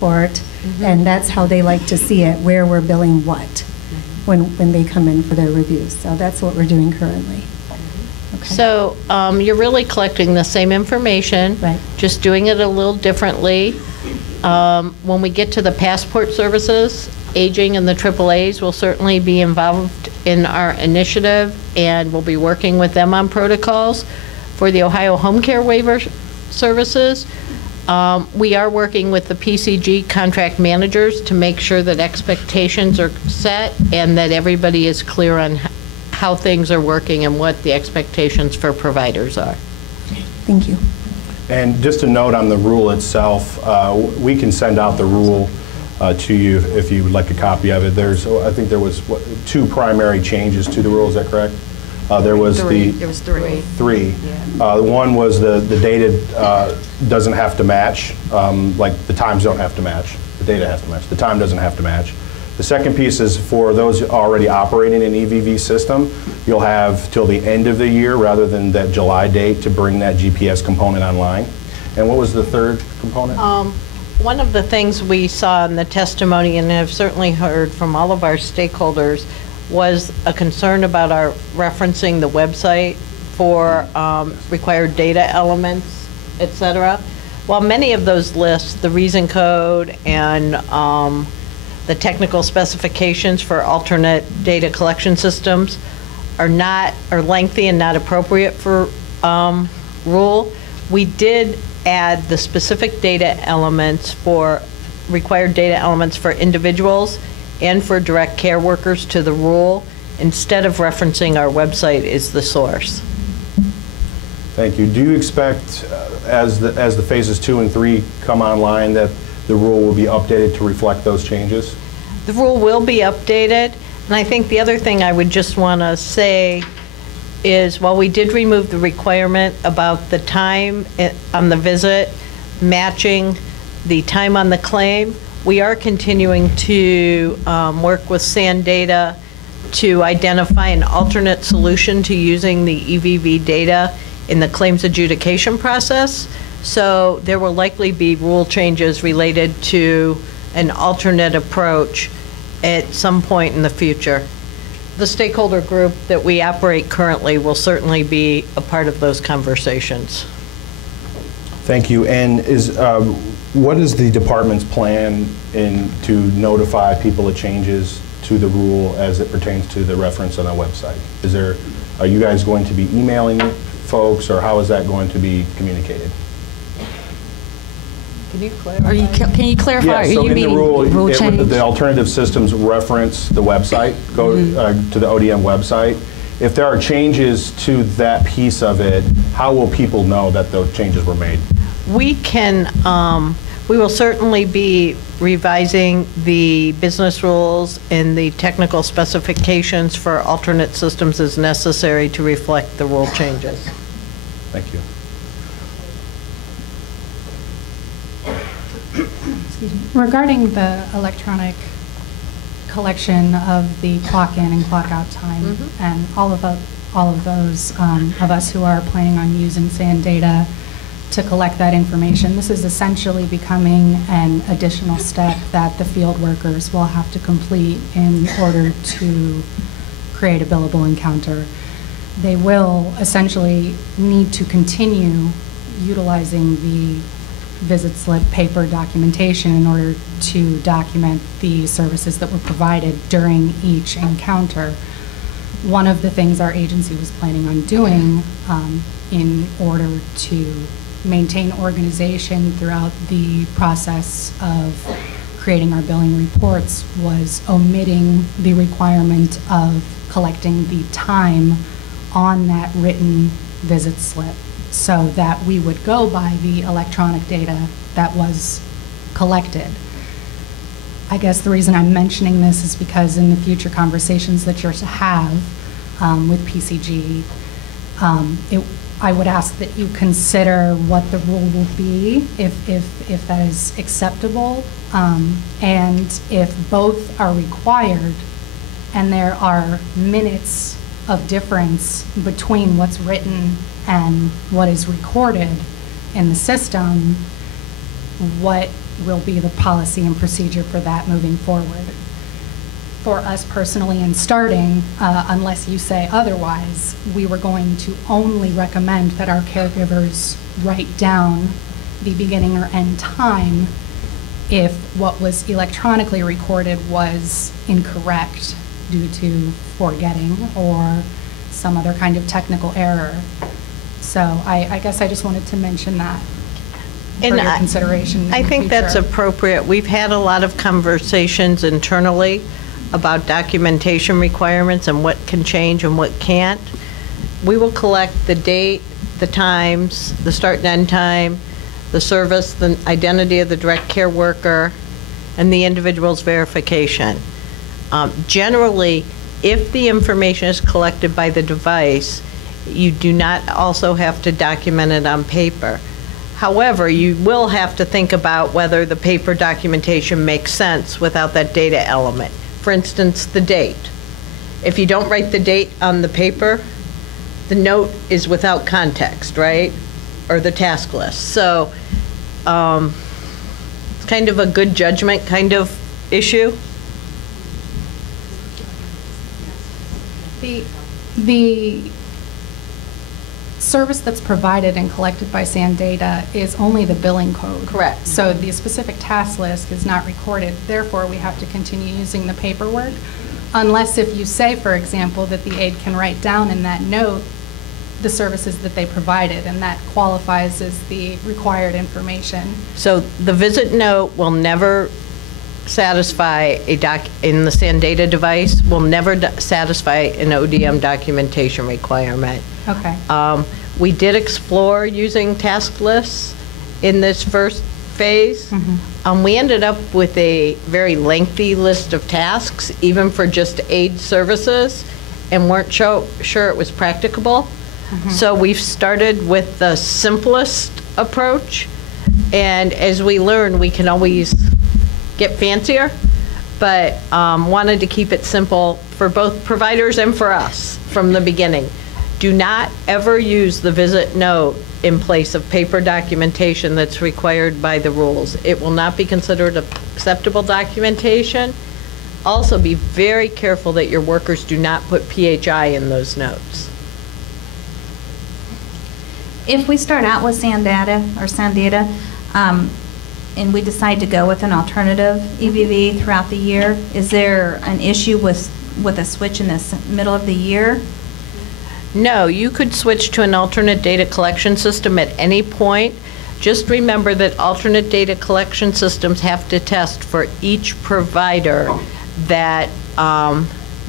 report, and that's how they like to see it, where we're billing what when they come in for their reviews. So that's what we're doing currently. Okay. So you're really collecting the same information, right, just doing it a little differently. When we get to the passport services, aging and the AAAs will certainly be involved in our initiative, and we'll be working with them on protocols. For the Ohio Home Care Waiver Services, we are working with the PCG contract managers to make sure that expectations are set and that everybody is clear on how things are working and what the expectations for providers are. Thank you. And just a note on the rule itself, we can send out the rule to you if you would like a copy of it. I think there was 2 primary changes to the rule, is that correct? There was three. Yeah. One was the data doesn't have to match, like the times don't have to match. The data has to match. The time doesn't have to match. The second piece is for those already operating an EVV system, you'll have till the end of the year rather than that July date to bring that GPS component online. And what was the third component? One of the things we saw in the testimony, and have certainly heard from all of our stakeholders, was a concern about our referencing the website for required data elements, et cetera. While many of those lists, the reason code and the technical specifications for alternate data collection systems are lengthy and not appropriate for rule, we did add the specific data elements for required data elements for individuals and for direct care workers to the rule, instead of referencing our website is the source. Thank you. Do you expect, as the phases 2 and 3 come online, that the rule will be updated to reflect those changes? The rule will be updated, and I think the other thing I would just want to say is, while we did remove the requirement about the time on the visit matching the time on the claim, we are continuing to work with SAN Data to identify an alternate solution to using the EVV data in the claims adjudication process. So there will likely be rule changes related to an alternate approach at some point in the future. The stakeholder group that we operate currently will certainly be a part of those conversations. Thank you. And what is the department's plan to notify people of changes to the rule as it pertains to the reference on the website? Are you guys going to be emailing folks, or how is that going to be communicated? Can you clarify? Can you clarify? Yeah, so in the rule change? The alternative systems reference the website, go to the ODM website. If there are changes to that piece of it, how will people know that those changes were made? We will certainly be revising the business rules and the technical specifications for alternate systems as necessary to reflect the rule changes. Thank you. Regarding the electronic collection of the clock in and clock out time, and all of those of us who are planning on using SAN data to collect that information, this is essentially becoming an additional step that the field workers will have to complete in order to create a billable encounter. They will essentially need to continue utilizing the visit slip paper documentation in order to document the services that were provided during each encounter. One of the things our agency was planning on doing in order to maintain organization throughout the process of creating our billing reports was omitting the requirement of collecting the time on that written visit slip, so that we would go by the electronic data that was collected. I guess the reason I'm mentioning this is because in the future conversations that you're to have with PCG, I would ask that you consider what the rule will be, if that is acceptable, and if both are required and there are minutes of difference between what's written and what is recorded in the system, what will be the policy and procedure for that moving forward. For us personally in starting, unless you say otherwise, we were going to only recommend that our caregivers write down the beginning or end time if what was electronically recorded was incorrect due to forgetting or some other kind of technical error. So I guess I just wanted to mention that for your consideration. I think that's future. appropriate. We've had a lot of conversations internally about documentation requirements and what can change and what can't. We will collect the date, the times, the start and end time, the service, the identity of the direct care worker, and the individual's verification. Generally, if the information is collected by the device, you do not also have to document it on paper. However, you will have to think about whether the paper documentation makes sense without that data element. For instance, the date. If you don't write the date on the paper, the note is without context, right? Or the task list. So it's kind of a good judgment kind of issue. The service that's provided and collected by SANDATA is only the billing code. Correct. So the specific task list is not recorded. Therefore, we have to continue using the paperwork unless if you say, for example, that the aide can write down in that note the services that they provided, and that qualifies as the required information. So the visit note will never satisfy in the SANDATA device, will never satisfy an ODM documentation requirement. Okay. We did explore using task lists in this first phase. We ended up with a very lengthy list of tasks, even for just aid services, and weren't sure it was practicable. So we've started with the simplest approach, and as we learn, we can always get fancier, but wanted to keep it simple for both providers and for us from the beginning. Do not ever use the visit note in place of paper documentation that's required by the rules. It will not be considered acceptable documentation. Also, be very careful that your workers do not put PHI in those notes. If we start out with SANDATA, and we decide to go with an alternative EVV throughout the year, is there an issue with a switch in the middle of the year? No, you could switch to an alternate data collection system at any point. Just remember that alternate data collection systems have to test for each provider that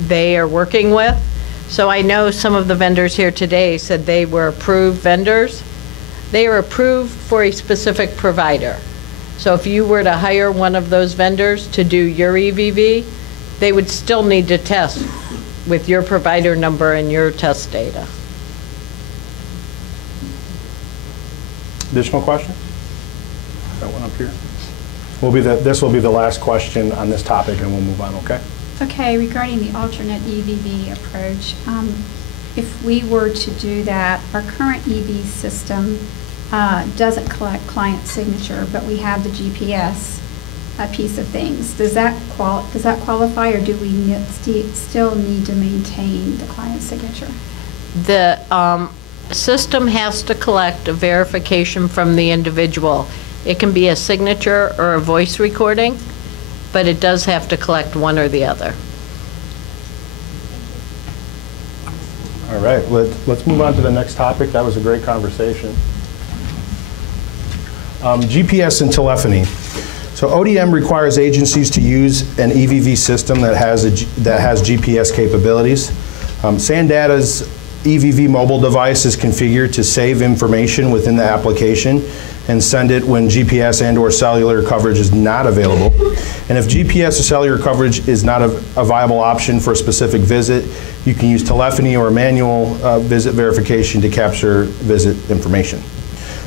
they are working with. So I know some of the vendors here today said they were approved vendors. They are approved for a specific provider. So if you were to hire one of those vendors to do your EVV, they would still need to test with your provider number and your test data. Additional questions? Got one up here. This will be the last question on this topic, and we'll move on, okay? Okay, regarding the alternate EVV approach, if we were to do that, our current EV system doesn't collect client signature, but we have the GPS piece of things. Does that qualify, or do we still need to maintain the client signature? The system has to collect a verification from the individual. It can be a signature or a voice recording, but it does have to collect one or the other. All right, let's move on to the next topic. That was a great conversation. GPS and telephony. So ODM requires agencies to use an EVV system that has GPS capabilities. SANDATA's EVV mobile device is configured to save information within the application and send it when GPS and/or cellular coverage is not available. And if GPS or cellular coverage is not a viable option for a specific visit, you can use telephony or manual visit verification to capture visit information.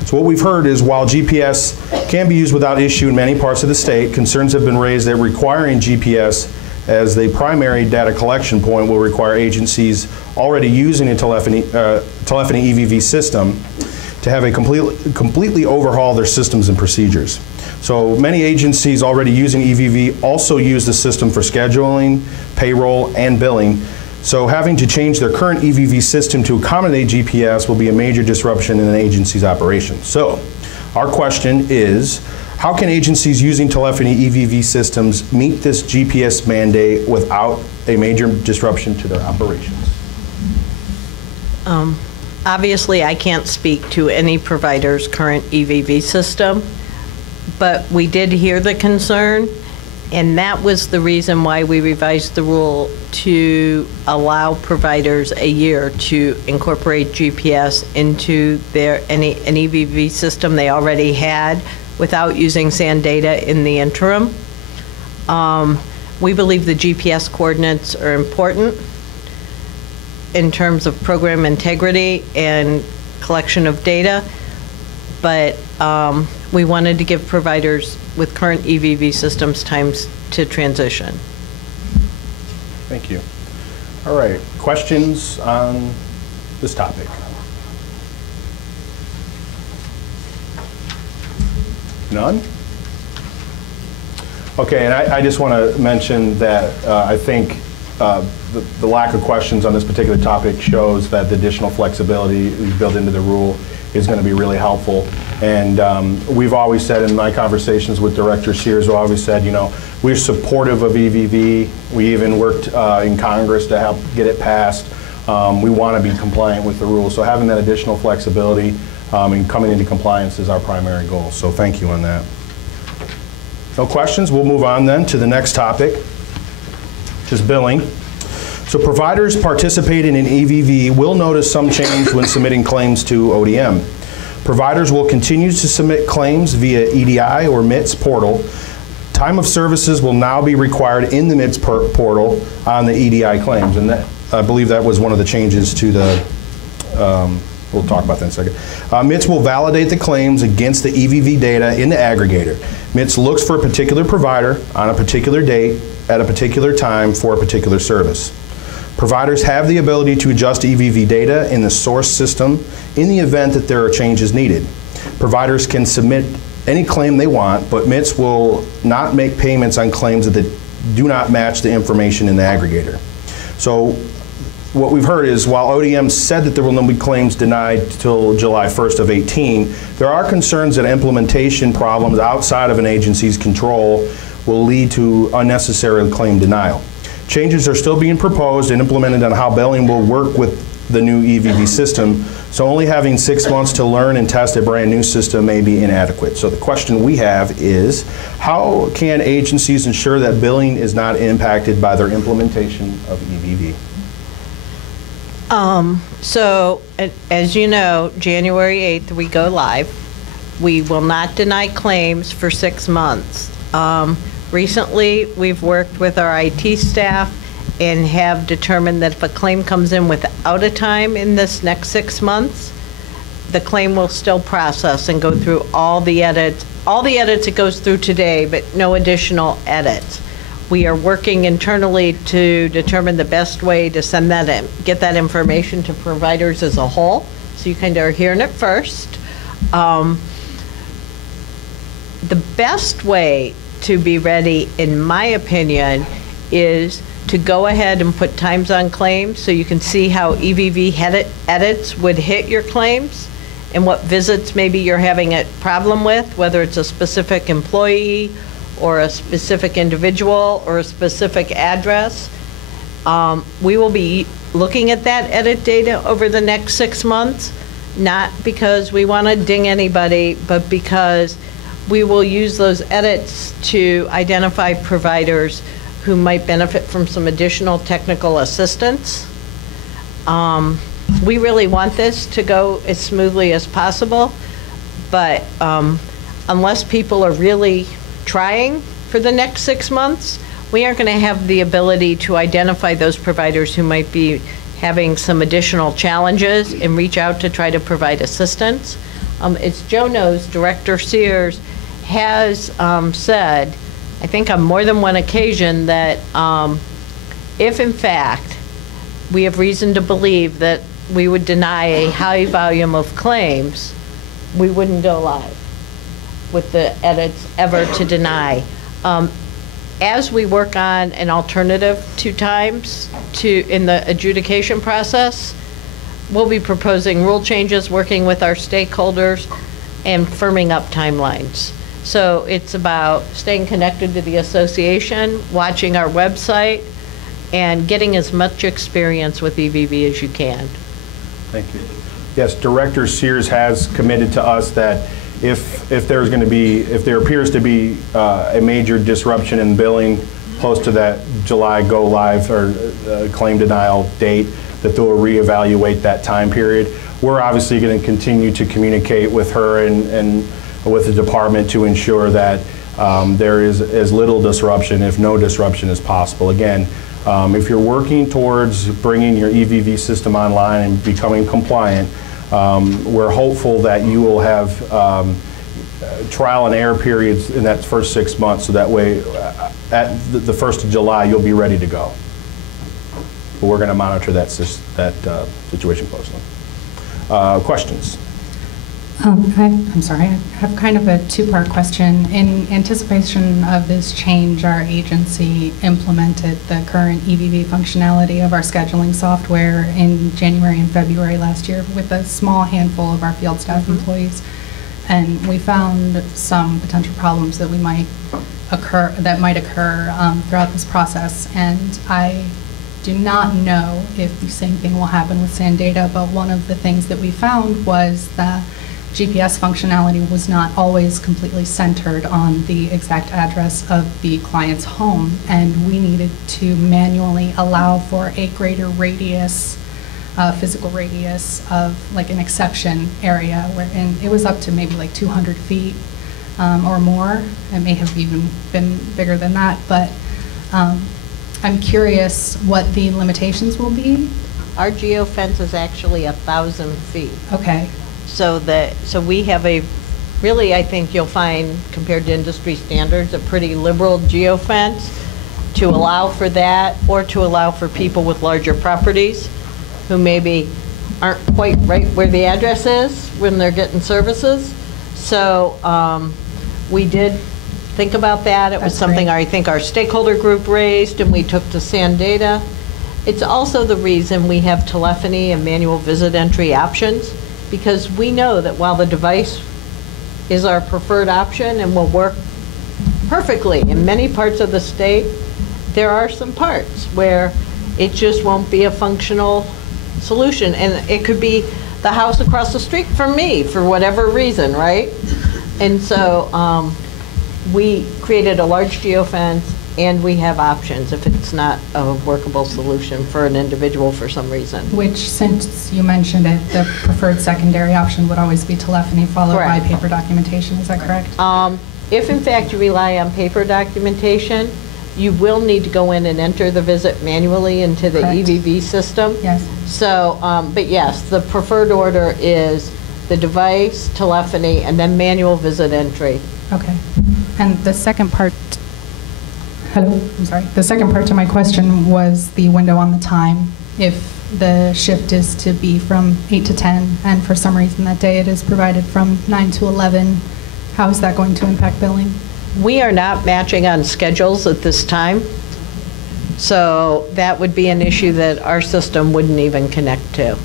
So what we've heard is while GPS can be used without issue in many parts of the state, concerns have been raised that requiring GPS as the primary data collection point will require agencies already using a telephony EVV system to have a completely overhaul their systems and procedures. So many agencies already using EVV also use the system for scheduling, payroll, and billing. So having to change their current EVV system to accommodate GPS will be a major disruption in an agency's operations. So our question is, how can agencies using telephony EVV systems meet this GPS mandate without a major disruption to their operations? Obviously, I can't speak to any provider's current EVV system, but we did hear the concern, and that was the reason why we revised the rule to allow providers a year to incorporate GPS into an EVV system they already had without using SAN data in the interim. We believe the GPS coordinates are important in terms of program integrity and collection of data, but we wanted to give providers with current EVV systems time to transition. Thank you. All right, questions on this topic? None? Okay, and I just want to mention that I think the lack of questions on this particular topic shows that the additional flexibility we built into the rule is going to be really helpful. And we've always said in my conversations with Director Sears, we've always said, you know, we're supportive of EVV. We even worked in Congress to help get it passed. We want to be compliant with the rules. So having that additional flexibility and coming into compliance is our primary goal. So thank you on that. No questions? We'll move on then to the next topic, which is billing. So providers participating in EVV will notice some change when submitting claims to ODM. Providers will continue to submit claims via EDI or MITS portal. Time of services will now be required in the MITS portal on the EDI claims, and that, I believe that was one of the changes to the, we'll talk about that in a second. MITS will validate the claims against the EVV data in the aggregator. MITS looks for a particular provider on a particular date at a particular time for a particular service. Providers have the ability to adjust EVV data in the source system in the event that there are changes needed. Providers can submit any claim they want, but MITS will not make payments on claims that do not match the information in the aggregator. So what we've heard is while ODM said that there will not be claims denied until July 1st of 18, there are concerns that implementation problems outside of an agency's control will lead to unnecessary claim denial. Changes are still being proposed and implemented on how billing will work with the new EVV system, so only having 6 months to learn and test a brand new system may be inadequate. So the question we have is, how can agencies ensure that billing is not impacted by their implementation of EVV? So, as you know, January 8th we go live. We will not deny claims for 6 months. Recently, we've worked with our IT staff and have determined that if a claim comes in without a time in this next 6 months, the claim will still process and go through all the edits it goes through today, but no additional edits. We are working internally to determine the best way to send that in, get that information to providers as a whole, so you kind of are hearing it first. The best way to be ready, in my opinion, is to go ahead and put times on claims so you can see how EVV edits would hit your claims and what visits maybe you're having a problem with, whether it's a specific employee or a specific individual or a specific address. We will be looking at that edit data over the next 6 months, not because we want to ding anybody, but because we will use those edits to identify providers who might benefit from some additional technical assistance. We really want this to go as smoothly as possible, but unless people are really trying for the next 6 months, we aren't going to have the ability to identify those providers who might be having some additional challenges and reach out to try to provide assistance. As Joe knows, Director Sears has said, I think on more than one occasion, that if in fact we have reason to believe that we would deny a high volume of claims, we wouldn't go live. with the edits ever to deny. As we work on an alternative 2 times in the adjudication process, we'll be proposing rule changes, working with our stakeholders, and firming up timelines. So it's about staying connected to the association, watching our website, and getting as much experience with EVV as you can. Thank you. Yes, Director Sears has committed to us that if there appears to be a major disruption in billing close to that July go live or claim denial date, that they'll reevaluate that time period. We're obviously going to continue to communicate with her and with the department to ensure that there is as little disruption, if no disruption, as possible. Again, if you're working towards bringing your EVV system online and becoming compliant, we're hopeful that you will have trial and error periods in that first 6 months, so that way at the 1st of July you'll be ready to go. But we're going to monitor that situation closely. Questions? I'm sorry, I have kind of a 2-part question. In anticipation of this change, our agency implemented the current EVV functionality of our scheduling software in January and February last year with a small handful of our field staff employees. And we found some potential problems that might occur throughout this process. And I do not know if the same thing will happen with SANDATA, but one of the things that we found was that GPS functionality was not always completely centered on the exact address of the client's home, and we needed to manually allow for a greater radius, physical radius of like an exception area, and it was up to maybe like 200 feet or more. It may have even been bigger than that, but I'm curious what the limitations will be. Our geofence is actually 1,000 feet. Okay. So we have really, I think you'll find, compared to industry standards, a pretty liberal geofence to allow for that, or to allow for people with larger properties who maybe aren't quite right where the address is when they're getting services. So we did think about that. It was something I think our stakeholder group raised, and we took to SANDATA. It's also the reason we have telephony and manual visit entry options, because we know that while the device is our preferred option and will work perfectly in many parts of the state, there are some parts where it just won't be a functional solution. And it could be the house across the street from me for whatever reason, right? And so we created a large geofence, and we have options if it's not a workable solution for an individual for some reason. Which, since you mentioned it, the preferred secondary option would always be telephony followed by paper documentation. Is that correct? If in fact you rely on paper documentation, you will need to go in and enter the visit manually into the EVV system. Yes. So, but yes, the preferred order is the device, telephony, and then manual visit entry. Okay. And the second part, I'm sorry. The second part to my question was the window on the time. If the shift is to be from 8 to 10, and for some reason that day it is provided from 9 to 11, how is that going to impact billing? We are not matching on schedules at this time, so that would be an issue that our system wouldn't even connect to.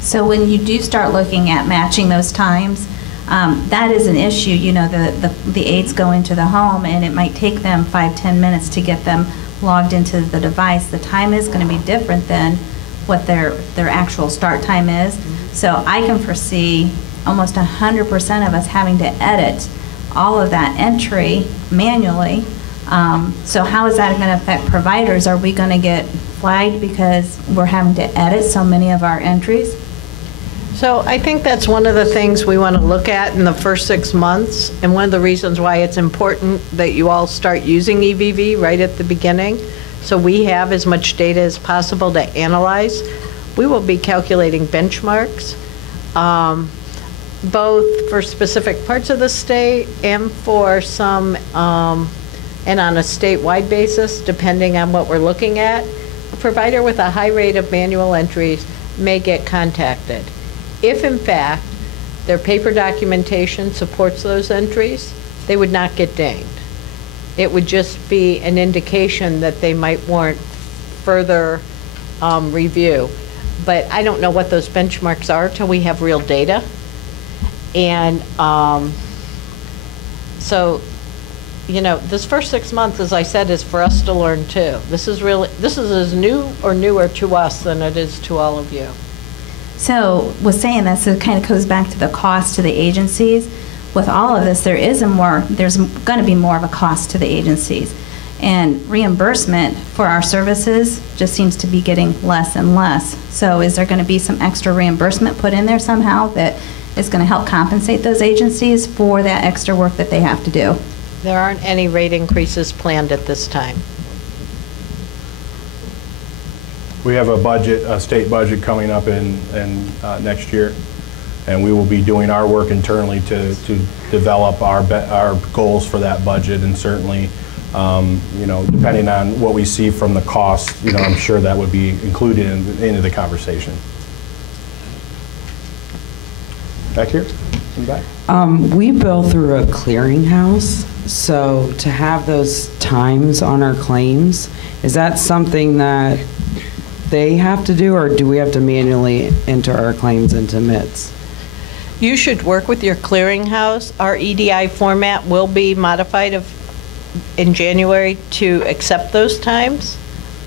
So when you do start looking at matching those times, that is an issue. You know, the aides go into the home, and it might take them 5-10 minutes to get them logged into the device. The time is going to be different than what their actual start time is. So I can foresee almost 100% of us having to edit all of that entry manually. So how is that going to affect providers? Are we going to get flagged because we're having to edit so many of our entries? So I think that's one of the things we want to look at in the first 6 months, and one of the reasons why it's important that you all start using EVV right at the beginning, so we have as much data as possible to analyze. We will be calculating benchmarks, both for specific parts of the state and for some, and on a statewide basis, depending on what we're looking at. A provider with a high rate of manual entries may get contacted. If in fact their paper documentation supports those entries, they would not get dinged. It would just be an indication that they might warrant further review. But I don't know what those benchmarks are till we have real data. And so, you know, this first 6 months, as I said, is for us to learn too. This is as new or newer to us than it is to all of you. So with saying this, it kind of goes back to the cost to the agencies. With all of this, there's going to be more of a cost to the agencies. And reimbursement for our services just seems to be getting less and less. So is there going to be some extra reimbursement put in there somehow that is going to help compensate those agencies for that extra work that they have to do? There aren't any rate increases planned at this time. We have a state budget coming up in next year, and we will be doing our work internally to develop our goals for that budget, and certainly, you know, depending on what we see from the costs, you know, I'm sure that would be included into the conversation. Back here, in the back. We bill through a clearinghouse, so to have those times on our claims, is that something that they have to do, or do we have to manually enter our claims into MITS? You should work with your clearinghouse. Our EDI format will be modified in January to accept those times.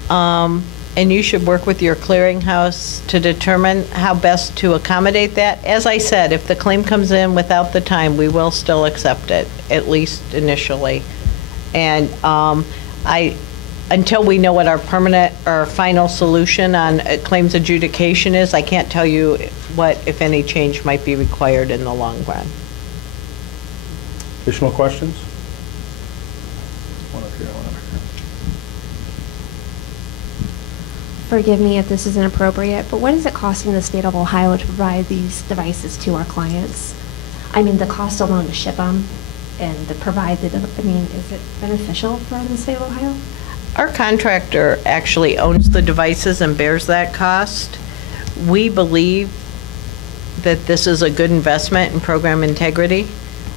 And you should work with your clearinghouse to determine how best to accommodate that. As I said, if the claim comes in without the time, we will still accept it, at least initially. And until we know what our permanent or final solution on claims adjudication is, I can't tell you what, if any, change might be required in the long run. Additional questions? One up here, one up here. Forgive me if this is inappropriate, but what is it costing the state of Ohio to provide these devices to our clients? I mean, the cost alone to ship them and to provide the, I mean, is it beneficial for the state of Ohio? Our contractor actually owns the devices and bears that cost. We believe that this is a good investment in program integrity.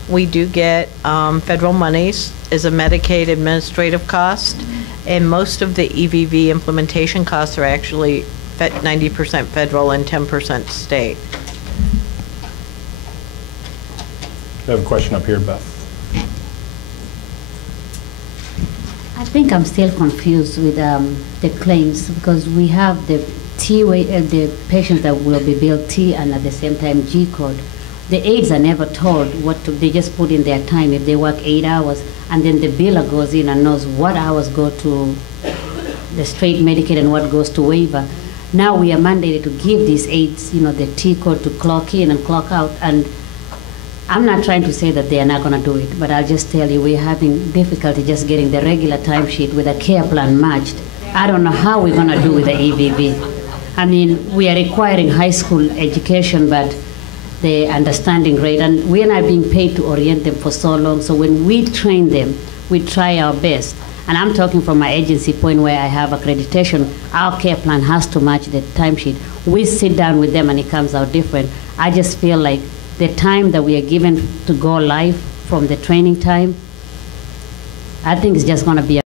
We do get federal monies as a Medicaid administrative cost, and most of the EVV implementation costs are actually 90% federal and 10% state. I have a question up here, Beth. I think I'm still confused with the claims, because we have the the patients that will be billed T and at the same time G code. The aides are never told what to, they just put in their time. If they work 8 hours, and then the biller goes in and knows what hours go to the straight Medicaid and what goes to waiver. Now we are mandated to give these aides, you know, the T code to clock in and clock out. And I'm not trying to say that they are not going to do it, but I'll just tell you, we're having difficulty just getting the regular timesheet with a care plan matched. I don't know how we're going to do with the EVV. I mean, we are requiring high school education, but the understanding rate, and we are not being paid to orient them for so long. So when we train them, we try our best. And I'm talking from my agency point where I have accreditation. Our care plan has to match the timesheet. We sit down with them and it comes out different. I just feel like the time that we are given to go live from the training time, I think it's just going to be